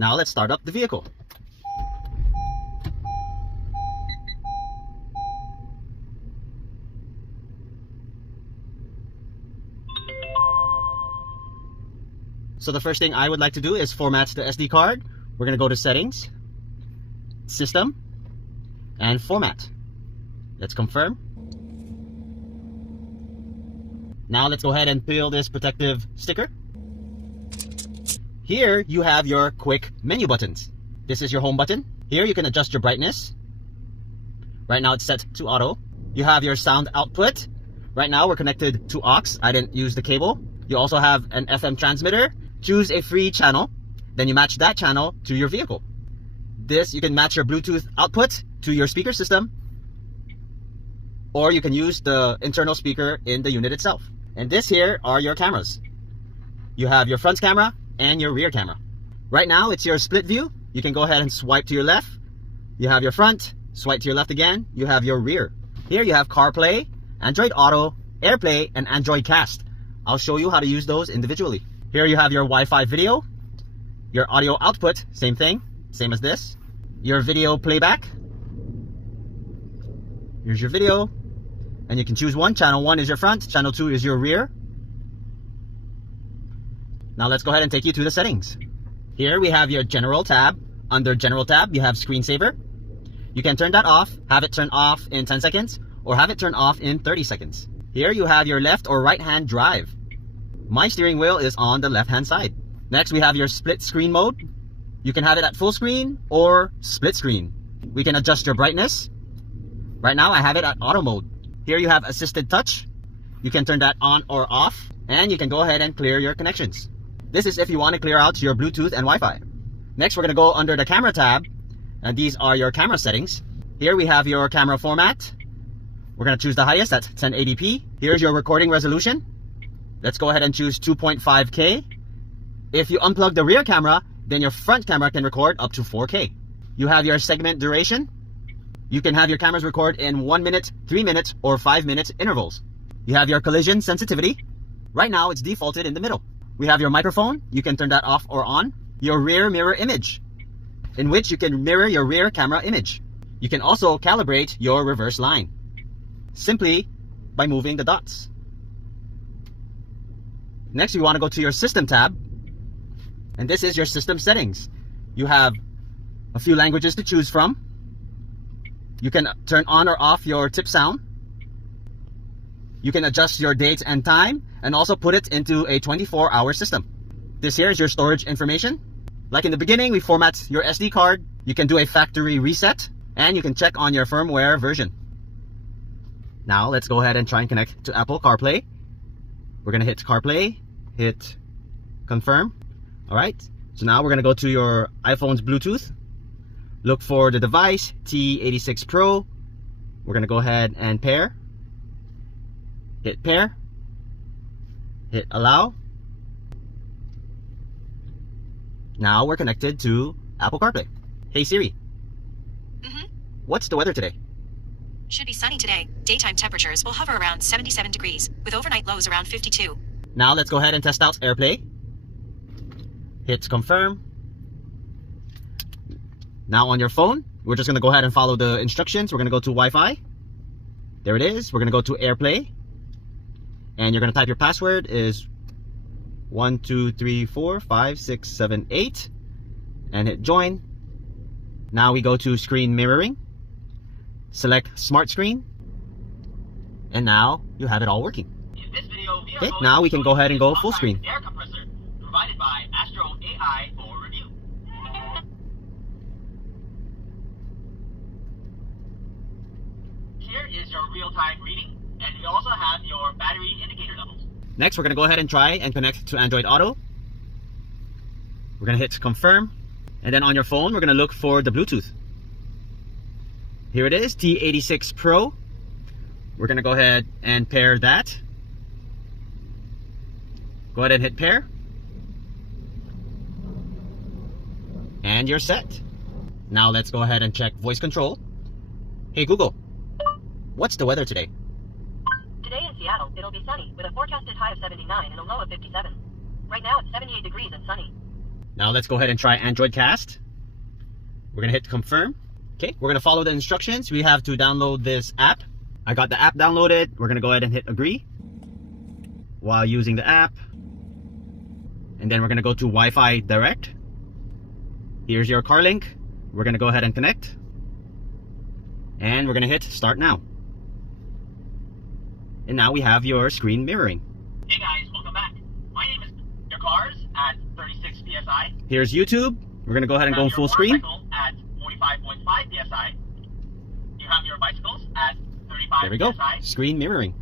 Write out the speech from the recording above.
Now let's start up the vehicle. So the first thing I would like to do is format the SD card. We're going to go to Settings, System, and Format. Let's confirm. Now let's go ahead and peel this protective sticker. Here you have your quick menu buttons. This is your home button. Here you can adjust your brightness. Right now it's set to auto. You have your sound output. Right now we're connected to aux. I didn't use the cable. You also have an FM transmitter. Choose a free channel. Then you match that channel to your vehicle. This, you can match your Bluetooth output to your speaker system, or you can use the internal speaker in the unit itself. And this here are your cameras. You have your front camera and your rear camera. Right now it's your split view. You can go ahead and swipe to your left. You have your front, swipe to your left again. You have your rear. Here you have CarPlay, Android Auto, AirPlay, and Android Cast. I'll show you how to use those individually. Here you have your Wi-Fi video, your audio output, same thing, same as this. Your video playback. Here's your video, and you can choose one. Channel 1 is your front, channel 2 is your rear. Now let's go ahead and take you to the settings. Here we have your General tab. Under General tab, you have Screensaver. You can turn that off, have it turn off in 10 seconds, or have it turn off in 30 seconds. Here you have your left or right hand drive. My steering wheel is on the left hand side. Next we have your split screen mode. You can have it at full screen or split screen. We can adjust your brightness. Right now I have it at auto mode. Here you have assisted touch. You can turn that on or off, and you can go ahead and clear your connections. This is if you want to clear out your Bluetooth and Wi-Fi. Next we're going to go under the camera tab, and these are your camera settings. Here we have your camera format. We're going to choose the highest at 1080p. Here's your recording resolution. Let's go ahead and choose 2.5K. If you unplug the rear camera, then your front camera can record up to 4K. You have your segment duration. You can have your cameras record in 1 minute, 3 minutes, or 5 minute intervals. You have your collision sensitivity. Right now it's defaulted in the middle. We have your microphone. You can turn that off or on. Your rear mirror image, in which you can mirror your rear camera image. You can also calibrate your reverse line, simply by moving the dots. Next, we want to go to your System tab, and this is your system settings. You have a few languages to choose from. You can turn on or off your tip sound. You can adjust your date and time, and also put it into a 24-hour system. This here is your storage information. Like in the beginning, we format your SD card. You can do a factory reset, and you can check on your firmware version. Now, let's go ahead and try and connect to Apple CarPlay. We're going to hit CarPlay, hit confirm. All right, so now we're going to go to your iPhone's Bluetooth. Look for the device, T86 Pro. We're going to go ahead and pair. Hit pair. Hit allow. Now we're connected to Apple CarPlay. Hey Siri, what's the weather today? Should be sunny today. Daytime temperatures will hover around 77 degrees, with overnight lows around 52. Now let's go ahead and test out AirPlay. Hit confirm. Now on your phone, we're just going to go ahead and follow the instructions. We're going to go to Wi-Fi. There it is. We're going to go to AirPlay. And you're going to type your password is 1 2 3 4 5 6 7 8 and hit join. Now we go to screen mirroring. Select smart screen, and now you have it all working. Okay, now we can go ahead and go full screen. Air compressor provided by Astro AI for review. Here is your real-time reading, and we also have your battery indicator levels. Next, we're going to go ahead and try and connect to Android Auto. We're going to hit confirm, and then on your phone, we're going to look for the Bluetooth. Here it is, T86 Pro. We're going to go ahead and pair that. Go ahead and hit pair. And you're set. Now let's go ahead and check voice control. Hey Google, what's the weather today? Today in Seattle, it'll be sunny with a forecasted high of 79 and a low of 57. Right now it's 78 degrees and sunny. Now let's go ahead and try Android Cast. We're gonna hit confirm. Okay, we're gonna follow the instructions. We have to download this app. I got the app downloaded. We're gonna go ahead and hit agree while using the app. And then we're gonna go to Wi-Fi Direct. Here's your car link. We're gonna go ahead and connect. And we're gonna hit start now. And now we have your screen mirroring. Hey guys, welcome back. My name is your cars at 36 psi. Here's YouTube. We're gonna go ahead and go full screen. At 45.5 psi. You have your bicycles at 35 There we go. psi. Screen mirroring.